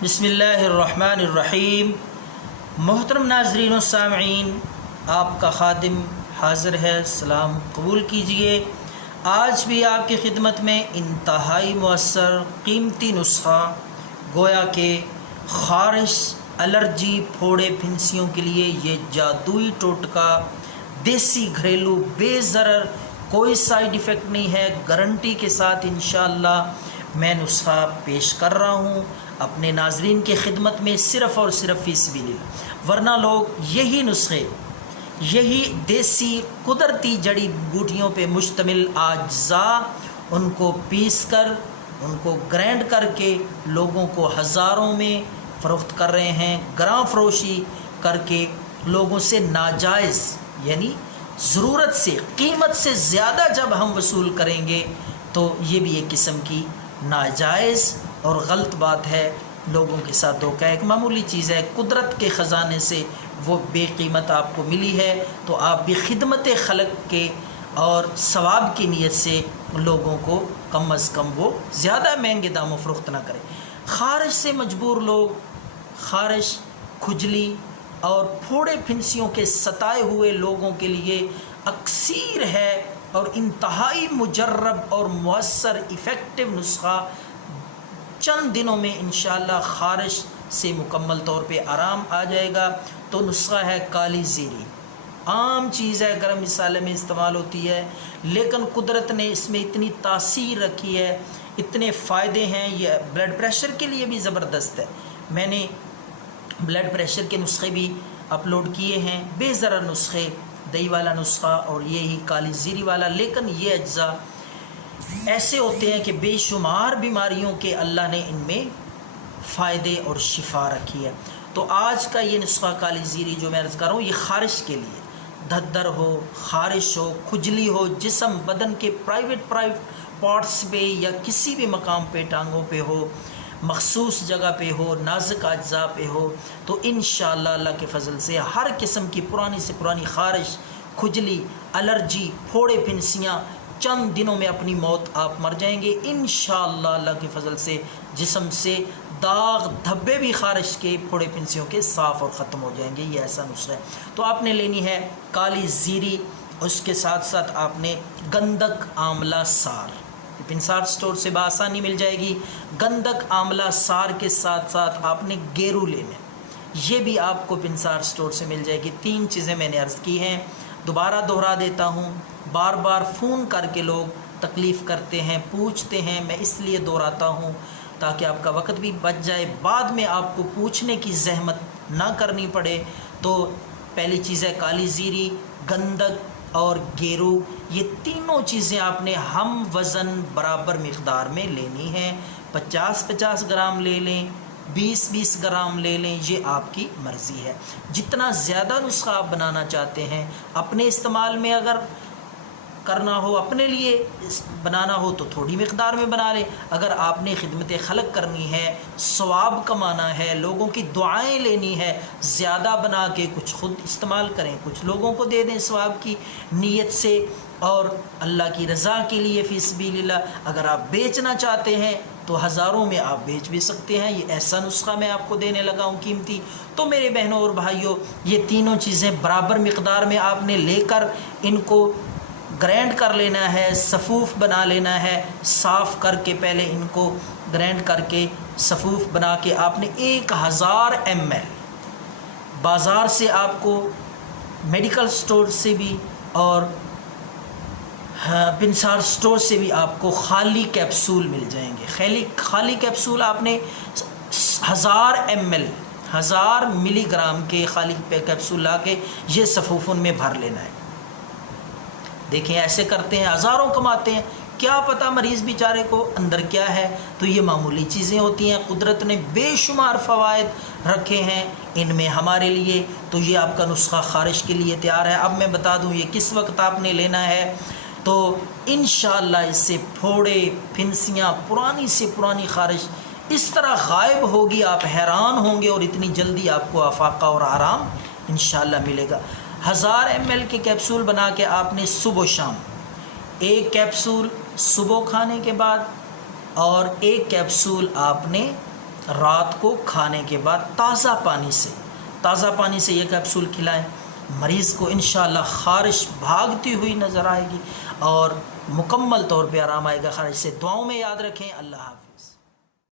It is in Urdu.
بسم اللہ الرحمن الرحیم۔ محترم ناظرین و سامعین، آپ کا خادم حاضر ہے، سلام قبول کیجئے۔ آج بھی آپ کی خدمت میں انتہائی مؤثر قیمتی نسخہ، گویا کہ خارش، الرجی، پھوڑے پھنسیوں کے لیے یہ جادوئی ٹوٹکا، دیسی گھریلو، بے ضرر، کوئی سائیڈ ایفیکٹ نہیں ہے، گارنٹی کے ساتھ انشاءاللہ میں نسخہ پیش کر رہا ہوں اپنے ناظرین کی خدمت میں، صرف اور صرف فی سبیل اللہ۔ ورنہ لوگ یہی نسخے، یہی دیسی قدرتی جڑی بوٹیوں پہ مشتمل اجزاء، ان کو پیس کر، ان کو گرینڈ کر کے لوگوں کو ہزاروں میں فروخت کر رہے ہیں، گراں فروشی کر کے لوگوں سے ناجائز، یعنی ضرورت سے، قیمت سے زیادہ جب ہم وصول کریں گے تو یہ بھی ایک قسم کی ناجائز اور غلط بات ہے، لوگوں کے ساتھ دھوکہ۔ ایک معمولی چیز ہے، قدرت کے خزانے سے وہ بے قیمت آپ کو ملی ہے، تو آپ بھی خدمت خلق کے اور ثواب کی نیت سے لوگوں کو کم از کم وہ زیادہ مہنگے داموں فروخت نہ کریں۔ خارش سے مجبور لوگ، خارش، کھجلی اور پھوڑے پھنسیوں کے ستائے ہوئے لوگوں کے لیے اکثیر ہے اور انتہائی مجرب اور مؤثر ایفیکٹو نسخہ، چند دنوں میں انشاءاللہ خارش سے مکمل طور پہ آرام آ جائے گا۔ تو نسخہ ہے کالی زیری، عام چیز ہے، گرم مسالے میں استعمال ہوتی ہے، لیکن قدرت نے اس میں اتنی تاثیر رکھی ہے، اتنے فائدے ہیں، یہ بلڈ پریشر کے لیے بھی زبردست ہے۔ میں نے بلڈ پریشر کے نسخے بھی اپلوڈ کیے ہیں، بے ضرر نسخے، دہی والا نسخہ اور یہی کالی زیری والا، لیکن یہ اجزاء ایسے ہوتے ہیں کہ بے شمار بیماریوں کے اللہ نے ان میں فائدے اور شفا رکھی ہے۔ تو آج کا یہ نسخہ کالی زیری جو میں عرض کر رہا ہوں، یہ خارش کے لیے، دھدر ہو، خارش ہو، کھجلی ہو، جسم بدن کے پرائیویٹ پارٹس پہ یا کسی بھی مقام پہ، ٹانگوں پہ ہو، مخصوص جگہ پہ ہو، نازک اجزاء پہ ہو، تو انشاءاللہ اللہ کے فضل سے ہر قسم کی پرانی سے پرانی خارش، کھجلی، الرجی، پھوڑے پھنسیاں چند دنوں میں اپنی موت آپ مر جائیں گے انشاءاللہ اللہ کے فضل سے۔ جسم سے داغ دھبے بھی خارش کے، پھوڑے پھنسیوں کے صاف اور ختم ہو جائیں گے، یہ ایسا نسخہ ہے۔ تو آپ نے لینی ہے کالی زیری، اس کے ساتھ ساتھ آپ نے گندک آملہ سار، پنسار سٹور سے بآسانی مل جائے گی۔ گندک آملہ سار کے ساتھ ساتھ آپ نے گیرو لینے، یہ بھی آپ کو پنسار سٹور سے مل جائے گی۔ تین چیزیں میں نے عرض کی ہیں، دوبارہ دہرا دیتا ہوں، بار بار فون کر کے لوگ تکلیف کرتے ہیں، پوچھتے ہیں، میں اس لیے دہراتا ہوں تاکہ آپ کا وقت بھی بچ جائے، بعد میں آپ کو پوچھنے کی زحمت نہ کرنی پڑے۔ تو پہلی چیز ہے کالی زیری، گندک اور گیرو، یہ تینوں چیزیں آپ نے ہم وزن برابر مقدار میں لینی ہیں۔ 50-50 گرام لے لیں، 20-20 گرام لے لیں، یہ آپ کی مرضی ہے۔ جتنا زیادہ نسخہ آپ بنانا چاہتے ہیں، اپنے استعمال میں اگر کرنا ہو، اپنے لیے بنانا ہو تو تھوڑی مقدار میں بنا لیں، اگر آپ نے خدمت خلق کرنی ہے، ثواب کمانا ہے، لوگوں کی دعائیں لینی ہے، زیادہ بنا کے کچھ خود استعمال کریں، کچھ لوگوں کو دے دیں ثواب کی نیت سے اور اللہ کی رضا کے لیے فی سبیل اللہ۔ اگر آپ بیچنا چاہتے ہیں تو ہزاروں میں آپ بیچ بھی سکتے ہیں، یہ ایسا نسخہ میں آپ کو دینے لگا ہوں قیمتی۔ تو میرے بہنوں اور بھائیوں، یہ تینوں چیزیں برابر مقدار میں آپ نے لے کر ان کو گرینڈ کر لینا ہے، صفوف بنا لینا ہے، صاف کر کے پہلے ان کو گرینڈ کر کے صفوف بنا کے آپ نے 1000 ml بازار سے، آپ کو میڈیکل سٹور سے بھی اور پنسار سٹور سے بھی آپ کو خالی کیپسول مل جائیں گے۔ خالی کیپسول آپ نے 1000 ملی گرام کے خالی کیپسول لا کے یہ صفوفن میں بھر لینا ہے۔ دیکھیں ایسے کرتے ہیں، ہزاروں کماتے ہیں، کیا پتہ مریض بیچارے کو اندر کیا ہے۔ تو یہ معمولی چیزیں ہوتی ہیں، قدرت نے بے شمار فوائد رکھے ہیں ان میں ہمارے لیے۔ تو یہ آپ کا نسخہ خارش کے لیے تیار ہے۔ اب میں بتا دوں یہ کس وقت آپ نے لینا ہے، تو انشاءاللہ اس سے پھوڑے پھنسیاں، پرانی سے پرانی خارش اس طرح غائب ہوگی، آپ حیران ہوں گے، اور اتنی جلدی آپ کو افاقہ اور آرام انشاءاللہ ملے گا۔ 1000 ml کے کیپسول بنا کے آپ نے صبح و شام، ایک کیپسول صبح کھانے کے بعد اور ایک کیپسول آپ نے رات کو کھانے کے بعد تازہ پانی سے یہ کیپسول کھلائیں، مریض کو انشاءاللہ خارش بھاگتی ہوئی نظر آئے گی اور مکمل طور پہ آرام آئے گا خارش سے۔ دعاؤں میں یاد رکھیں۔ اللہ حافظ۔